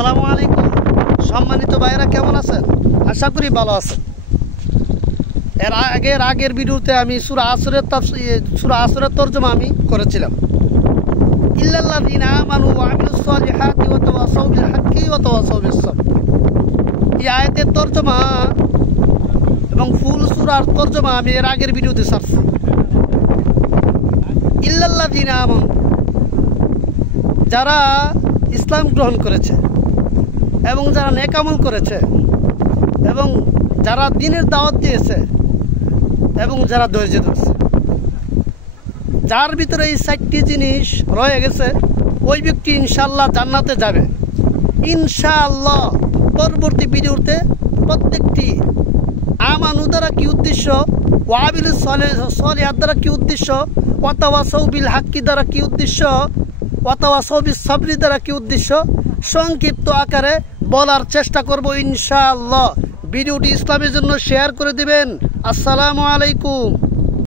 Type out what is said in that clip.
আসসালামু আলাইকুম। সম্মানিত ভাইরা কেমন আছেন? আশা করি ভালো আছেন। আগের ভিডিওতে আমি সূরা আসরের তরজমা আমি করেছিলাম। ইল্লাল্লাযীনা আমানু ওয়া আমিলুস সালিহাতি ওয়া তাওয়াসাউ বিল হাক্কি ওয়া তাওয়াসাউ বিস সাবর। এই আয়াতের তরজমা এবং ফুল সূরার তরজমা আমি আগের ভিডিওতে ছাড়ছি। ইল্লাল্লাযীনা আমানু, যারা ইসলাম গ্রহণ করেছে এবং যারা নেক আমল করেছে এবং যারা দ্বীনের দাওয়াত দিয়েছে এবং যারা ধৈর্য ধরেছে, যার ভিতরে এই 4টি জিনিস রয়ে গেছে, ওই ব্যক্তি ইনশাআল্লাহ জান্নাতে যাবে ইনশাআল্লাহ। পরবর্তী ভিডিওতে প্রত্যেকটি আমানু দ্বারা কি উদ্দেশ্য, ওয়াবিলুস সলিহাত দ্বারা কি উদ্দেশ্য, ওয়া তাওয়াসাউ বিল হাক্কি দ্বারা কি উদ্দেশ্য, ওয়া তাওয়াসাউ বিস সাবরি দ্বারা কি উদ্দেশ্য, সংক্ষিপ্ত আকারে বলার চেষ্টা করব ইনশাআল্লাহ। ভিডিওটি ইসলামের জন্য শেয়ার করে দিবেন। আসসালামু আলাইকুম।